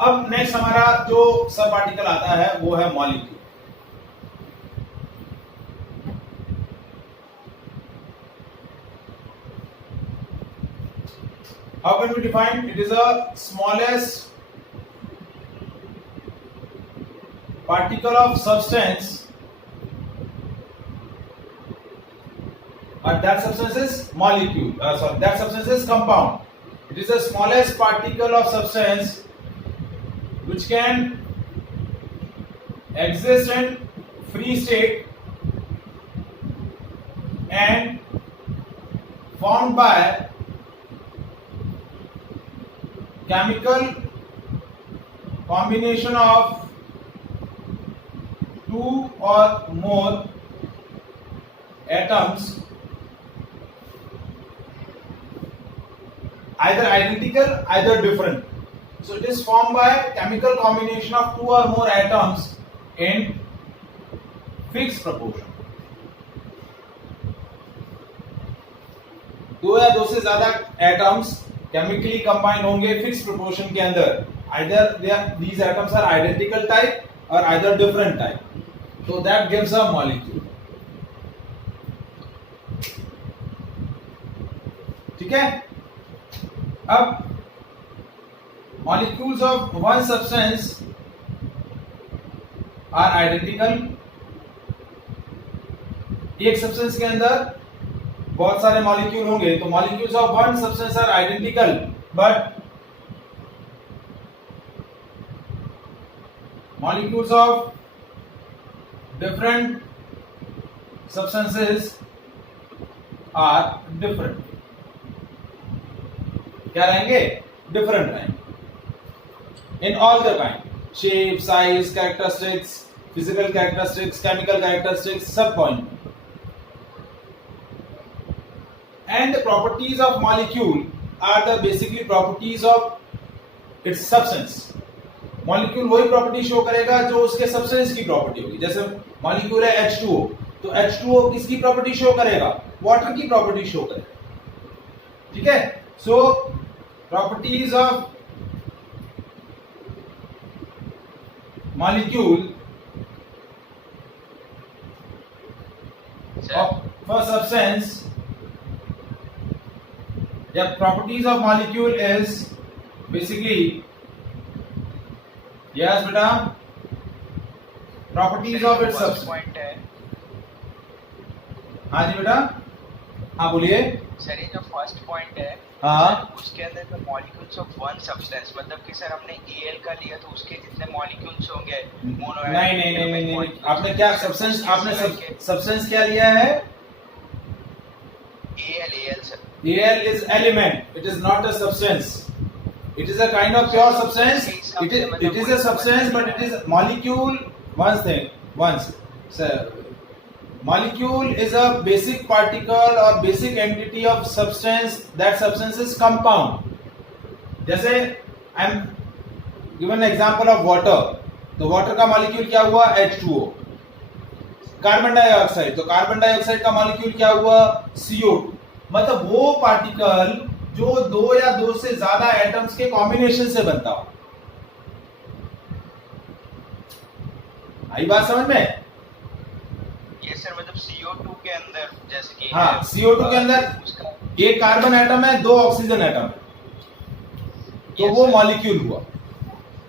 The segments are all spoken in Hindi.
अब नेक्स्ट हमारा जो सब पार्टिकल आता है वो है molecule. How can we define? It is a smallest particle of substance, but that substance is molecule. That substance is compound. It is the smallest particle of substance which can exist in free state and formed by chemical combination of two or more atoms, either identical, either different. So it is formed by chemical combination of two or more atoms in fixed proportion. दो या दो से ज्यादा एटम्स केमिकली कंबाइन होंगे फिक्स प्रोपोर्शन के अंदर, either these atoms are identical type or either different type, so that gives a molecule. ठीक है। अब molecules of one substance are identical. एक सब्सटेंस के अंदर बहुत सारे मॉलिक्यूल होंगे, तो molecules of one substance are identical, but molecules of different substances are different. क्या रहेंगे? डिफरेंट रहेंगे in all the kind, shape, size, characteristics, physical characteristics, chemical characteristics, सब point. And the properties of molecule are the basically properties of its substance. Molecule वही प्रॉपर्टी शो करेगा जो उसके सब्सटेंस की प्रॉपर्टी होगी। जैसे मॉलिक्यूल है H2O, तो H2O किसकी प्रॉपर्टी शो करेगा? वाटर की प्रॉपर्टी शो करेगा। ठीक है। So properties of molecule for substance, the properties of molecule is basically, yes beta, properties of its substance. हाँ जी बेटा, हाँ बोलिए सर। ये जो फर्स्ट पॉइंट है, हाँ, उसके अंदर जो मॉलिक्यूल्स ऑफ वन सब्सटेंस, मतलब कि सर हमने Al का लिया तो उसके जितने मॉलिक्यूल्स होंगे मोनो। नहीं, आपने क्या सब्सटेंस, आपने सब्सटेंस क्या लिया है? Al sir. Al is element. It is not a substance. It is a kind of pure substance. It is a substance, but it is molecule. Sir, molecule is a basic particle or basic entity of substance. That substance is compound. जैसे I am given an example of water. तो water का molecule क्या हुआ? H2O. कार्बन डाइऑक्साइड, तो कार्बन डाइऑक्साइड का मॉलिक्यूल क्या हुआ? CO2। मतलब वो पार्टिकल जो दो या दो से ज्यादा एटम्स के कॉम्बिनेशन से बनता हो। आई बात समझ में? ये सर मतलब CO2 के अंदर जैसे कि, हाँ, CO2 के अंदर एक कार्बन एटम है, दो ऑक्सीजन एटम है, तो वो मॉलिक्यूल हुआ।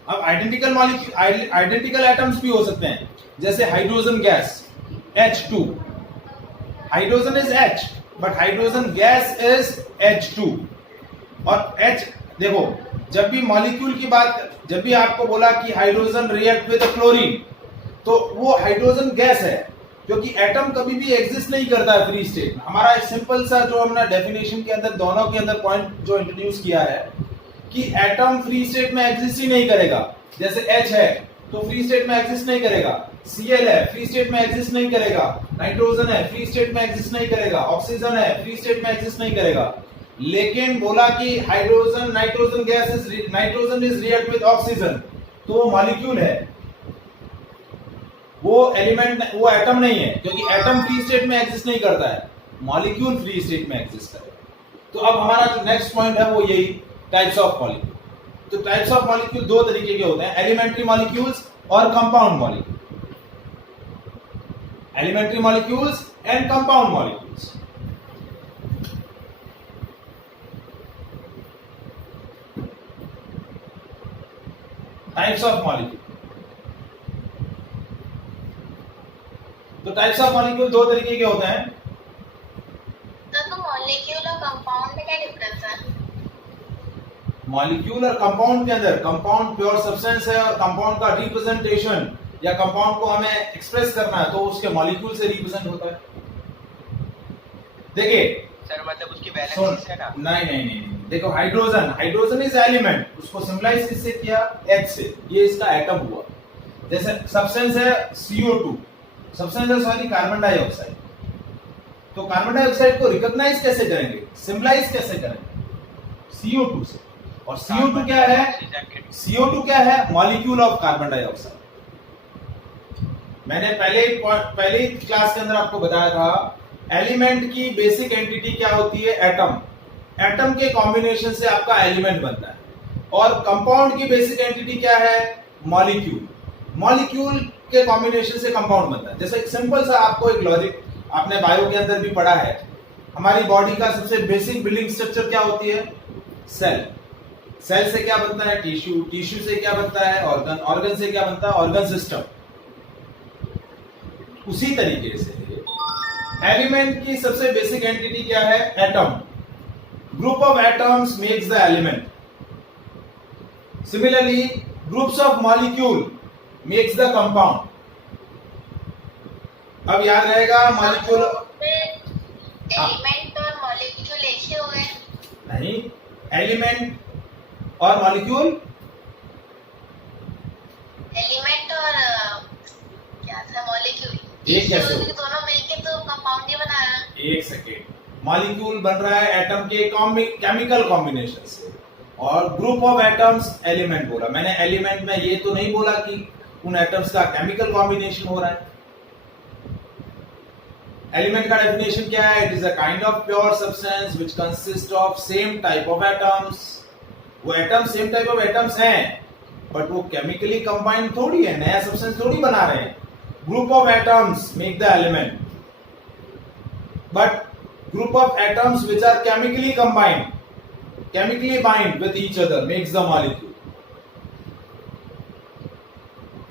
अब आइडेंटिकल एटम्स भी हो सकते हैं, जैसे hydrogen gas H2, hydrogen is H, but hydrogen gas is H2। और H देखो, जब भी मॉलिक्यूल की बात, जब भी आपको बोला कि हाइड्रोजन रिएक्ट विद क्लोरीन, तो वो हाइड्रोजन गैस है, क्योंकि एटम कभी भी एग्जिस्ट नहीं करता है फ्री स्टेट में। हमारा एक सिंपल सा जो हमने डेफिनेशन के अंदर दोनों के अंदर पॉइंट जो इंट्रोड्यूस किया है कि एटम फ्री स्टेट में एग्जिस्ट ही नहीं करेगा। जैसे H है तो फ्री स्टेट में एग्जिस्ट नहीं करेगा, Cl है फ्री स्टेट में एग्जिस्ट नहीं करेगा, नाइट्रोजन है फ्री स्टेट में एग्जिस्ट नहीं करेगा, ऑक्सीजन है फ्री स्टेट में एग्जिस्ट नहीं करेगा। लेकिन बोला कि hydrogen nitrogen gas is nitrogen is react with oxygen, तो वो मॉलिक्यूल है, वो एलिमेंट, वो एटम नहीं है, क्योंकि एटम फ्री स्टेट में एग्जिस्ट नहीं करता है, मॉलिक्यूल फ्री स्टेट में एग्जिस्ट करेगा। तो अब हमारा जो नेक्स्ट पॉइंट है वो यही टाइप्स ऑफ मॉलिक्यूल। तो टाइप्स ऑफ मॉलिक्यूल दो तरीके के होते हैं, एलिमेंट्री मॉलिक्यूल्स और compound molecule. Elementary molecules and compound molecules. Types of molecule, तो टाइप्स ऑफ मॉलिक्यूल दो तरीके के होते हैं। तो मॉलिक्यूल और कंपाउंड में क्या डिफरेंस है? मॉलिक्यूल और कंपाउंड के अंदर, कंपाउंड प्योर सब्सटेंस है और कंपाउंड का रिप्रेजेंटेशन या कंपाउंड को हमें एक्सप्रेस करना है तो उसके मॉलिक्यूल से रिप्रेजेंट होता है। देखिए सर मतलब उसकी सुन, वैलेंसी है ना? नहीं, देखो हाइड्रोजन इज एलिमेंट, उसको सिंबलाइज किससे किया? H से, ये इसका एटम हुआ। जैसे सब्सटेंस है CO2, सब्सटेंस है सॉरी कार्बन डाइऑक्साइड, तो कार्बन डाइऑक्साइड को रिकॉग्नाइज कैसे करेंगे, सिंबलाइज कैसे करेंगे? CO2 से। और CO2 क्या है? CO2 क्या है? Molecule of carbon dioxide. मैंने पहले क्लास के अंदर आपको बताया था, एलिमेंट की बेसिक एंटिटी क्या होती है? एटम। एटम के कॉम्बिनेशन से आपका एलिमेंट बनता है। और कंपाउंड की बेसिक एंटिटी क्या है? मॉलिक्यूल। मॉलिक्यूल के कॉम्बिनेशन से कंपाउंड बनता है। जैसे सिंपल सा आपको एक लॉजिक आपने बायो के अंदर भी पढ़ा है, हमारी बॉडी का सबसे बेसिक बिल्डिंग स्ट्रक्चर क्या होती है? सेल। सेल से क्या बनता है? टिश्यू। टिश्यू से क्या बनता है? ऑर्गन। ऑर्गन से क्या बनता है? Organ system. उसी तरीके से एलिमेंट की सबसे बेसिक एंटिटी क्या है? Atom. Group of atoms makes the element. Similarly groups of molecule makes the compound. अब याद रहेगा मॉलिक्यूल एलिमेंट और मॉलिक्यूल एक ही हो गए? नहीं, एलिमेंट और मॉलिक्यूल, एलिमेंट और क्या था मॉलिक्यूल एक कैसे हो? दोनों मिलके तो कंपाउंड ही बना रहा है। एक सेकेंड, मॉलिक्यूल बन रहा है एटम के केमिकल कॉम्बिनेशन से, और ग्रुप ऑफ एटम्स एलिमेंट बोला। मैंने एलिमेंट में ये तो नहीं बोला कि उन एटम्स का केमिकल कॉम्बिनेशन हो रहा है। एलिमेंट का डेफिनेशन क्या है? It is a kind of pure substance which consist of same type of atoms. वो atom same type of atoms हैं, बट वो केमिकली कंबाइंड थोड़ी है, नया सब्सटेंस थोड़ी बना रहे हैं। Group of atoms make the element, but group of atoms which are chemically bind with each other makes the molecule.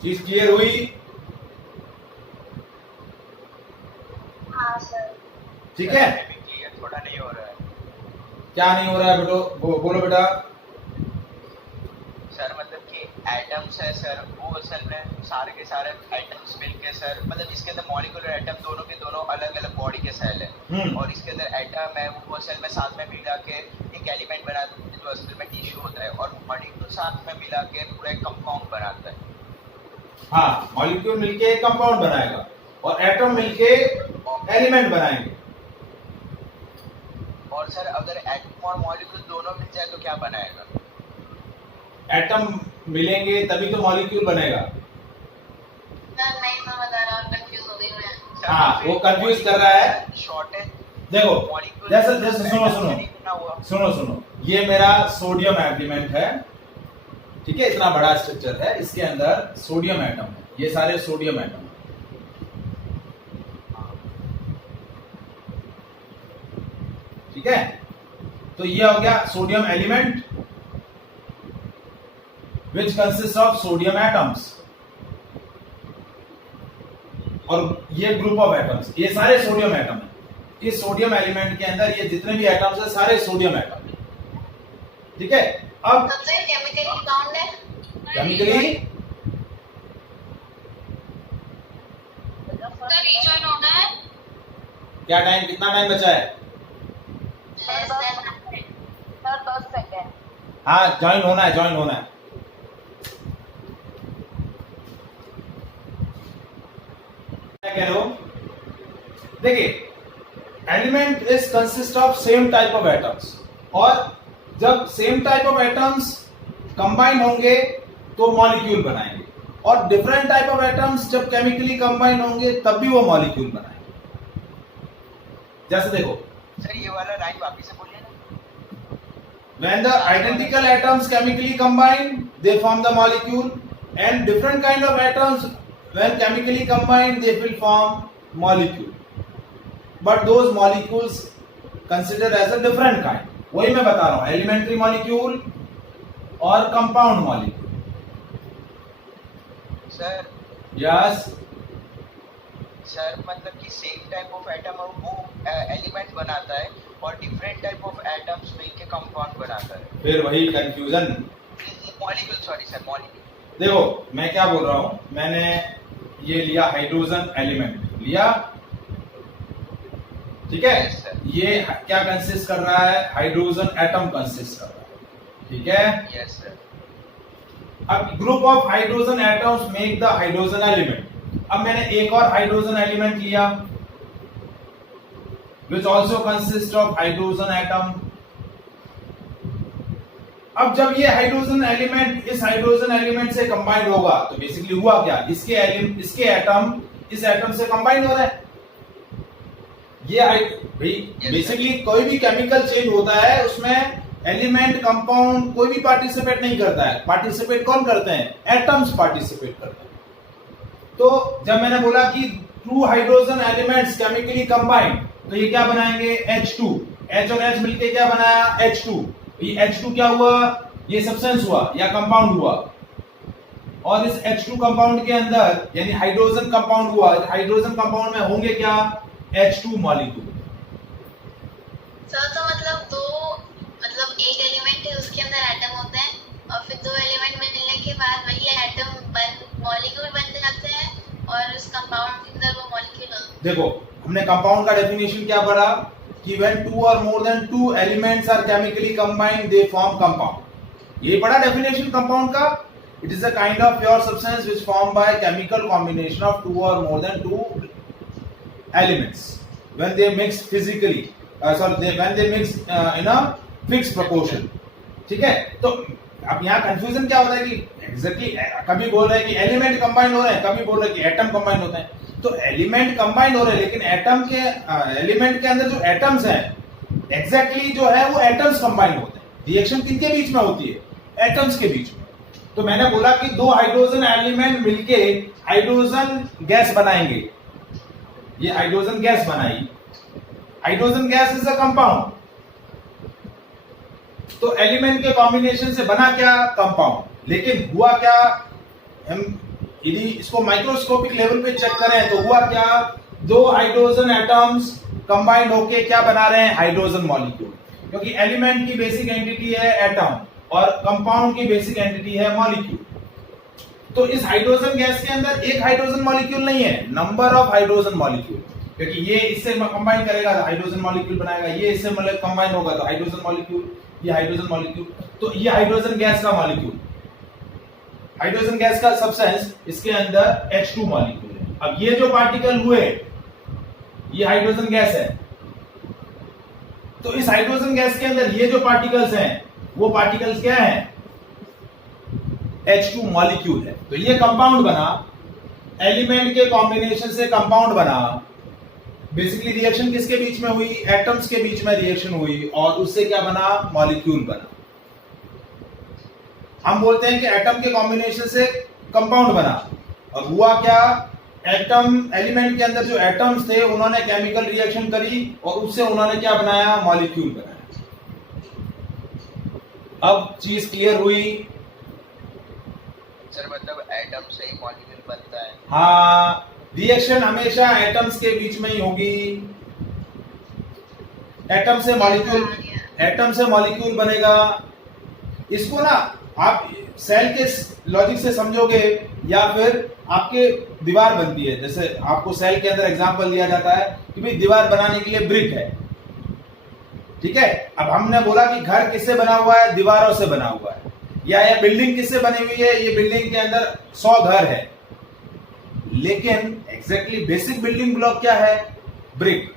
चीज क्लियर हुई? हाँ सर। ठीक है, क्लियर थोड़ा नहीं हो रहा है। क्या नहीं हो रहा है बेटो? बोलो बेटा। सर मतलब कि एटम्स है सर, वो असल में सारे के सारे एटम्स मिलके सर, मतलब इसके अंदर मॉलिक्यूल और एटम दोनों के दोनों अलग अलग बॉडी के सेल है, और इसके अंदर एटम है वो असल में साथ में मिला के एक एलिमेंट बनाता है जो असल में टिश्यू होता है, और मॉलिक्यूल साथ में मिला के पूरा एक कंपाउंड बनाता है। हाँ, मॉलिक्यूल मिलके एक कंपाउंड बनाएगा और एटम मिलके एलिमेंट बनाएंगे। और सर अगर एटम और मॉलिक्यूल दोनों मिल जाए तो क्या बनाएगा? एटम मिलेंगे तभी तो मॉलिक्यूल बनेगा। सर नहीं समझ आ रहा, कंफ्यूज हो गई मैं। हाँ, वो कंफ्यूज कर रहा है। शॉर्टेज देखो, जैसे सुनो, ये मेरा सोडियम एलिमेंट है, ठीक है, इतना बड़ा स्ट्रक्चर है, इसके अंदर सोडियम एटम है, ये सारे सोडियम एटम है। ठीक है, तो ये हो गया sodium element which consists of sodium atoms, और ये ग्रुप ऑफ एटम्स, ये सारे सोडियम एटम है। इस सोडियम एलिमेंट के अंदर ये जितने भी एटम्स है सारे सोडियम एटम है। ठीक है, अब सबसे केमिकली बाउंड है? केमिकली सर रीजन होना है? क्या टाइम, कितना टाइम बचा है? Less than sir 10 second. हाँ, ज्वाइन होना है। क्या कह रहे हो? देखिए, element is consist of same type of atoms, और जब same type of atoms combine होंगे तो मॉलिक्यूल बनाएंगे, और डिफरेंट टाइप ऑफ एटम्स जब केमिकली कंबाइन होंगे तब भी वो मॉलिक्यूल बनाएंगे। जैसे देखो सर, ये वाला लाइन वापस से बोलिए ना। When the identical atoms chemically combine, they form the molecule, and different kind of atoms, when chemically combined, they will form molecule. But those molecules considered as a different kind. वही मैं बता रहा हूं, elementary molecule और compound molecule. Sir Yes. Sir मतलब कि सेम टाइप ऑफ एटम वो एलिमेंट बनाता है और डिफरेंट टाइप ऑफ एटम्स मिलके कंपाउंड बनाता है। फिर वही confusion. Molecule, sorry sir, molecule. देखो मैं क्या बोल रहा हूं, मैंने ये लिया हाइड्रोजन एलिमेंट लिया, ठीक है। Yes, sir. ये क्या कंसिस्ट कर रहा है, हाइड्रोजन एटम कंसिस्ट कर रहा है, ठीक है। Yes sir. अब group of hydrogen atoms make the hydrogen element. अब मैंने एक और हाइड्रोजन एलिमेंट लिया which also consist of hydrogen atom. अब जब ये हाइड्रोजन एलिमेंट इस हाइड्रोजन एलिमेंट से कंबाइंड होगा तो बेसिकली हुआ क्या, इसके एटम इस एटम से कंबाइंड हो रहे हैं। ये भाई बेसिकली कोई भी केमिकल चेंज होता है उसमें एलिमेंट कंपाउंड कोई भी पार्टिसिपेट नहीं करता है। पार्टिसिपेट कौन करते हैं, एटम्स पार्टिसिपेट करते हैं। तो जब मैंने बोला कि two hydrogen elements chemically combined, तो ये क्या बनाएंगे, H2। H और H मिलके क्या बनाया, H2। ये H2 क्या हुआ, ये सब्सटेंस हुआ या कंपाउंड हुआ। और इस H2 कंपाउंड के अंदर यानी हाइड्रोजन कंपाउंड हुआ, हाइड्रोजन कंपाउंड में होंगे क्या, H2 मॉलिक्यूल। सर तो मतलब एक एलिमेंट है उसके अंदर एटम होते हैं और फिर दो एलिमेंट मिलने के बाद वही एटम मॉलिक्यूल बन जाते हैं और उस कंपाउंड के अंदर वो मॉलिक्यूल होते हैं। देखो हमने कंपाउंड का डेफिनेशन क्या पढ़ा कि when two or more than two elements are chemically combined they form compound। ये पढ़ा डेफिनेशन कंपाउंड का। It is a kind of pure substance which formed by chemical combination of two or more than two elements when they mix physically when they mix in a fixed proportion, ठीक है। तो अब यहाँ कंफ्यूजन क्या होता है कि एग्जैक्टली कभी बोल रहे हैं कि एलिमेंट कंबाइन हो रहे हैं, कभी बोल रहे हैं कि एटम कंबाइन होते हैं। तो एलिमेंट कंबाइन हो रहे हैं लेकिन एटम के एलिमेंट के अंदर जो एटम्स हैं एग्जैक्टली जो है वो एटम्स कंबाइन होते हैं। रिएक्शन किनके बीच में होती है, एटम्स के बीच में। तो मैंने बोला कि दो हाइड्रोजन एलिमेंट मिलके हाइड्रोजन गैस बनाएंगे। ये हाइड्रोजन गैस बनाई, hydrogen gas is a compound. तो एलिमेंट के कॉम्बिनेशन से बना क्या, कंपाउंड। लेकिन हुआ क्या, हम यदि इसको माइक्रोस्कोपिक लेवल पे चेक करें तो हुआ क्या, दो हाइड्रोजन एटम्स कंबाइंड होके क्या बना रहे हैं, हाइड्रोजन मॉलिक्यूल। क्योंकि एलिमेंट की बेसिक एंटिटी है एटम और कंपाउंड की बेसिक एंटिटी है मॉलिक्यूल। तो इस हाइड्रोजन गैस के अंदर एक हाइड्रोजन मॉलिक्यूल नहीं है, नंबर ऑफ हाइड्रोजन मॉलिक्यूल। क्योंकि ये इससे कंबाइन करेगा तो हाइड्रोजन मॉलिक्यूल बनाएगा, ये इससे कंबाइन होगा तो हाइड्रोजन मॉलिक्यूल, ये हाइड्रोजन मॉलिक्यूल। तो ये हाइड्रोजन गैस का मॉलिक्यूल, हाइड्रोजन गैस का सब्सटेंस, इसके अंदर H2 मॉलिक्यूल है। अब ये जो पार्टिकल हुए ये हाइड्रोजन गैस है। तो इस हाइड्रोजन गैस के अंदर ये जो पार्टिकल्स हैं वो पार्टिकल्स क्या हैं, H2 मॉलिक्यूल है। तो ये कंपाउंड बना, एलिमेंट के कॉम्बिनेशन से कंपाउंड बना। बेसिकली रिएक्शन किसके बीच में हुई, एटम्स के बीच में रिएक्शन हुई और उससे क्या बना, मॉलिक्यूल बना। हम बोलते हैं कि एटम के कॉम्बिनेशन से कंपाउंड बना। और हुआ क्या, एटम एलिमेंट के अंदर जो एटम्स थे उन्होंने केमिकल रिएक्शन करी और उससे उन्होंने क्या बनाया, मॉलिक्यूल बनाया। अब चीज क्लियर हुई। सर मतलब एटम से ही मॉलिक्यूल बनता है। हाँ, रिएक्शन हमेशा एटम्स के बीच में ही होगी। एटम से मॉलिक्यूल बनेगा। इसको ना आप सेल के लॉजिक से समझोगे या फिर आपके दीवार बनती है, जैसे आपको सेल के अंदर एग्जांपल दिया जाता है कि भाई दीवार बनाने के लिए ब्रिक है, ठीक है। अब हमने बोला कि घर किससे बना हुआ है, दीवारों से बना हुआ है। या ये बिल्डिंग किससे बनी हुई है, ये बिल्डिंग के अंदर 100 घर है। लेकिन एग्जैक्टली बेसिक बिल्डिंग ब्लॉक क्या है, ब्रिक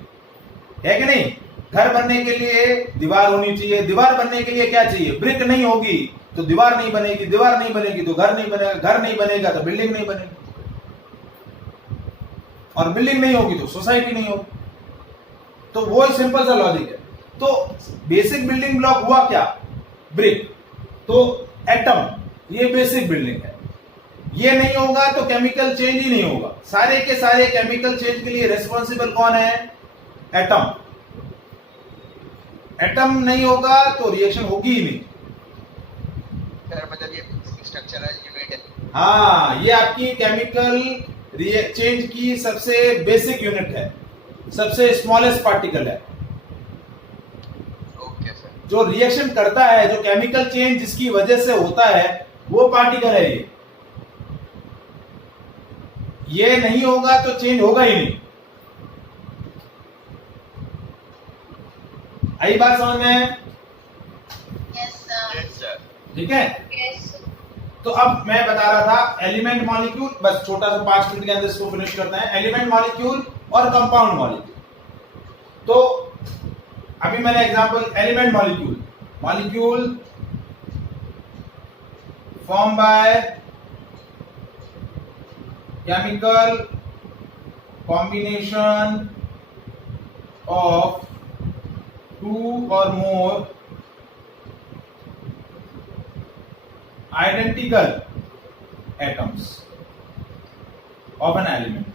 है कि नहीं। घर बनने के लिए दीवार होनी चाहिए, दीवार बनने के लिए क्या चाहिए, ब्रिक नहीं होगी तो दीवार नहीं बनेगी, दीवार नहीं बनेगी तो घर नहीं बनेगा, घर नहीं बनेगा तो बिल्डिंग नहीं बनेगी, और बिल्डिंग नहीं होगी तो सोसाइटी नहीं होगी। तो वो ही सिंपल सा लॉजिक है। तो बेसिक बिल्डिंग ब्लॉक हुआ क्या, ब्रिक। तो एटम ये बेसिक बिल्डिंग है, ये नहीं होगा तो केमिकल चेंज ही नहीं होगा। सारे के सारे केमिकल चेंज के लिए रिस्पॉन्सिबल कौन है? एटम। एटम नहीं होगा तो रिएक्शन होगी ही नहीं। सर मतलब ये स्ट्रक्चरल यूनिट है। हाँ, ये आपकी केमिकल चेंज की सबसे बेसिक यूनिट है, सबसे स्मॉलेस्ट पार्टिकल है। Okay sir. जो रिएक्शन करता है, जो केमिकल चेंज जिसकी वजह से होता है, वो पार्टिकल है ये नहीं होगा तो चेंज होगा ही नहीं। आई बात समझ में? Yes sir. Yes sir. ठीक है। यस। तो अब मैं बता रहा था एलिमेंट मॉलिक्यूल, बस छोटा सा 5 मिनट के अंदर इसको फिनिश करते हैं। एलिमेंट मॉलिक्यूल और कंपाउंड मॉलिक्यूल। तो अभी मैंने example element molecule form by chemical combination of 2 or more identical atoms of an element।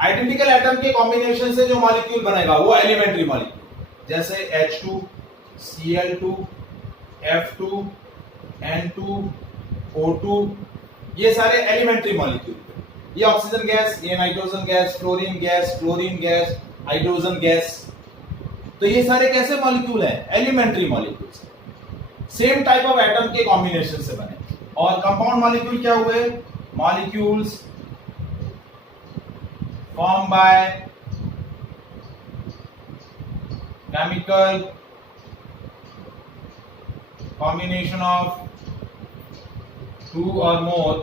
Identical atom के कॉम्बिनेशन से जो मॉलिक्यूल बनेगा वो एलिमेंट्री मॉलिक्यूल, जैसे H2, Cl2, F2, N2, O2, ये सारे एलिमेंट्री मॉलिक्यूल। ये ऑक्सीजन गैस, ये nitrogen gas, chlorine gas, hydrogen gas, तो ये सारे कैसे मॉलिक्यूल हैं? Elementary molecules. Same type of atom के कॉम्बिनेशन से बने। और कंपाउंड मॉलिक्यूल क्या हुए? Molecules form by chemical combination of 2 or more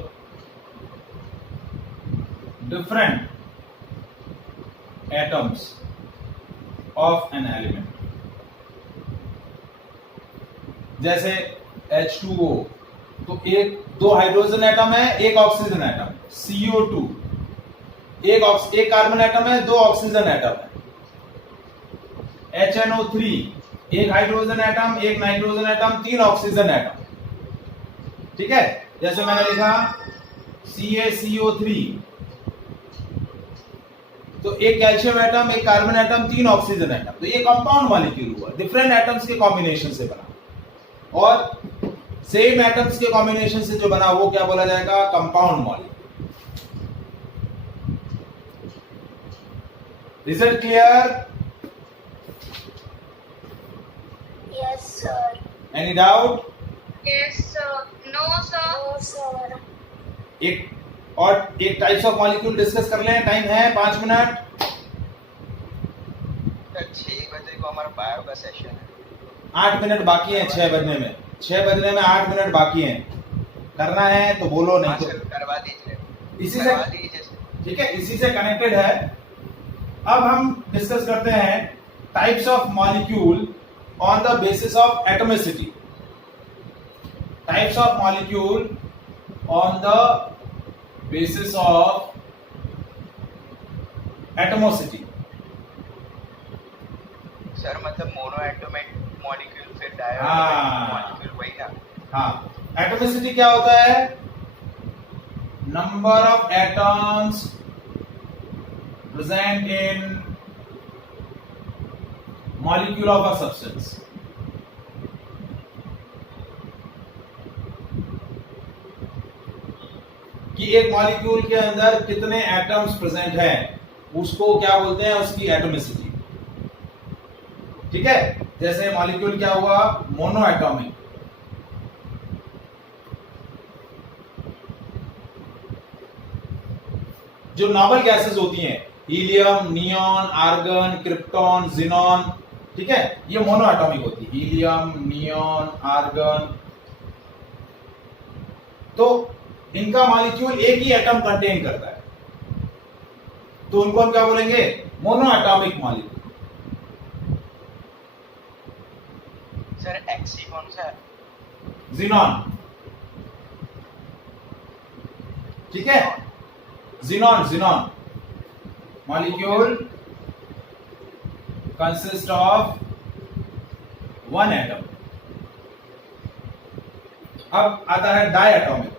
different atoms of an element। जैसे H2O, तो दो हाइड्रोजन एटम है, एक ऑक्सीजन एटम। CO2, एक कार्बन एटम है, 2 ऑक्सीजन एटम है। HNO3, एक हाइड्रोजन एटम, एक नाइट्रोजन एटम, 3 ऑक्सीजन एटम। ठीक है। जैसे मैंने लिखा CaCO3, तो एक कैल्शियम एटम, एक कार्बन एटम, 3 ऑक्सीजन एटम। तो ये कंपाउंड मॉलिक्यूल हुआ, डिफरेंट एटम्स के कॉम्बिनेशन से बना। और सेम एटम्स के कॉम्बिनेशन से जो बना वो क्या बोला जाएगा? Compound molecule. Is it clear? Yes sir. Any doubt? Yes sir. No sir. No sir. एक टाइप्स ऑफ मॉलिक्यूल डिस्कस कर लें, टाइम है 5 मिनट। सर 6 बजे को हमारा बायो का सेशन है। 8 मिनट बाकी हैं 6 बजने में। 6 बजने में 8 मिनट बाकी हैं। करना है तो बोलो, नहीं तो करवा दीजिए। इसी से, ठीक है, इसी से कनेक्टेड है। अब हम डिस्कस करते हैं types of molecule on the basis of atomicity. Types of molecule on the basis of एटमोसिटी। Sir मतलब मोनो एटोमिक मॉलिक्यूल, फिर डायो मॉलिक्यूल, वही ना? हाँ, एटॉमिसिटी क्या होता है? Number of atoms present in molecule of a substance. कि एक मॉलिक्यूल के अंदर कितने एटम्स प्रेजेंट हैं, उसको क्या बोलते हैं? उसकी एटॉमिसिटी। ठीक है। जैसे मॉलिक्यूल क्या हुआ? Monoatomic. जो नॉबल गैसेस होती हैं, helium, neon, argon, krypton, xenon, ठीक है, ये मोनो एटॉमिक होती है। हीलियम, नियॉन, आर्गन, तो इनका मॉलिक्यूल एक ही एटम कंटेन करता है, तो उनको हम क्या बोलेंगे? Monoatomic molecule. सर एक्सी कौन सा है? जिनॉन। ठीक है, xenon molecule consist of one atom. अब आता है डायटोमिक,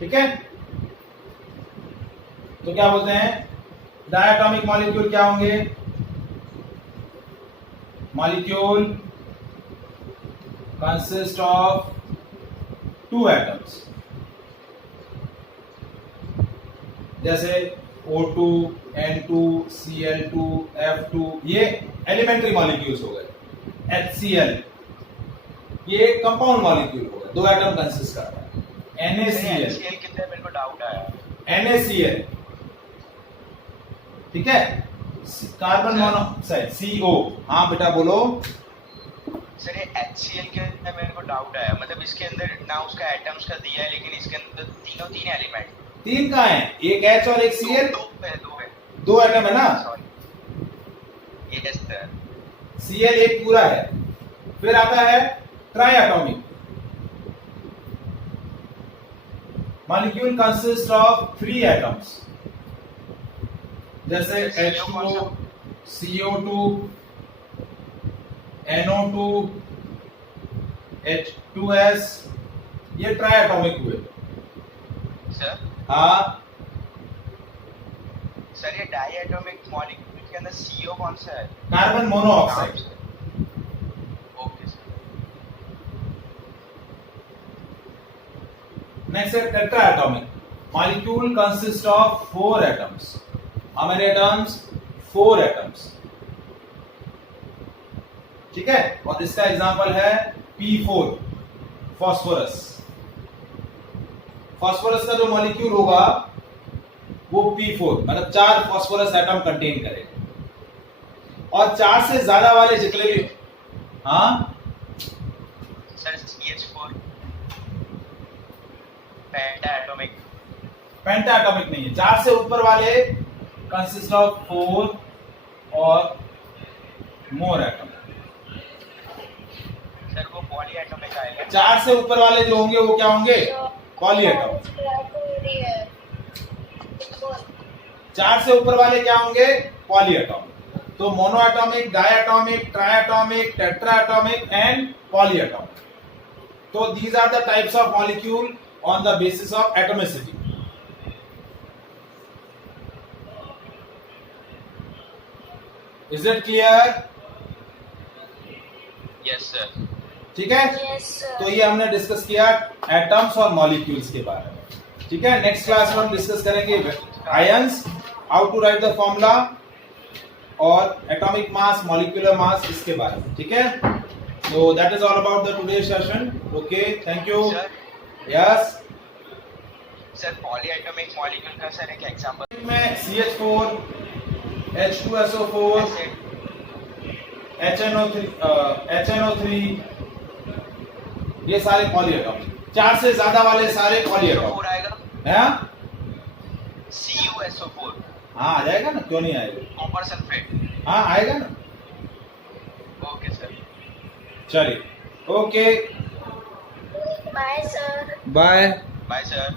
ठीक है। तो क्या बोलते हैं, डायटोमिक मॉलिक्यूल क्या होंगे, molecule consist of two atoms, जैसे O2, N2, Cl2, F2, ये एलिमेंट्री मॉलिक्यूल्स हो गए। HCl ये कंपाउंड मॉलिक्यूल हो गए, दो एटम कंसिस्ट करता है। NaCl, HCl कितने मेरे को डाउट आया। NaCl, ठीक है। कार्बन मोनोऑक्साइड CO, हाँ बेटा बोलो। सर ये HCl के अंदर मेरे को डाउट आया, मतलब इसके अंदर ना उसका एटम्स का दिया है, लेकिन इसके अंदर तीनों तीन एलिमेंट, तीन कहाँ है, एक H और एक Cl, दो है, दो एटम है ना। Sorry yes sir. Cl एक पूरा है। फिर आता है triatomic, molecule consist of 3 atoms, जैसे H2O, CO2, NO2, H2S, ये ट्राइएटॉमिक हुए। सर हाँ, सर ये डाइएटॉमिक मॉलिक्यूल के अंदर CO कौन सा है? Carbon monoxide. Okay sir. Next है tetratomic, molecule consist of 4 atoms. How many atoms, 4 atoms, ठीक है। और इसका एग्जांपल है P4, फास्फोरस। फास्फोरस का जो मॉलिक्यूल होगा वो P4, मतलब 4 फास्फोरस एटम कंटेन करेगा। और 4 से ज्यादा वाले जितने भी, हाँ सर CH4 पेंटाएटॉमिक, पेंटाएटॉमिक नहीं है, 4 से ऊपर वाले कंसिस्ट ऑफ 4 और मोर एटम। सर वो पॉलीएटॉमिक आएगा। 4 से ऊपर वाले जो होंगे वो क्या होंगे, पॉलीएटॉमिक। 4 से ऊपर वाले क्या होंगे, पॉलीएटॉमिक। तो मोनोएटॉमिक, डायएटॉमिक, ट्राइएटॉमिक, टेट्राएटॉमिक एंड पॉलीएटॉमिक। तो these are the types of molecule on the basis of atomicity. Is it clear? Yes sir. ठीक है। Yes, sir. तो ये हमने डिस्कस किया एटम्स और मॉलिक्यूल्स के बारे में, ठीक है। नेक्स्ट क्लास में हम डिस्कस करेंगे ions, how to write the formula, और एटॉमिक मास, मॉलिक्यूलर मास, इसके बारे में, ठीक है। So that is all about the today session. Okay, thank you. Sir yes, sir polyatomic molecule का सर एक एग्जांपल में CH4, H2SO4, HNO3, ये सारे पॉलीएटॉमिक, 4 से ज्यादा वाले सारे पॉलीएटॉमिक आएगा, है। CuSO4 हाँ आ जाएगा ना, क्यों नहीं आएगा, कॉपर सल्फेट। हाँ आएगा ना। Okay sir. चलिए, okay, Bye, sir. Bye. Bye sir.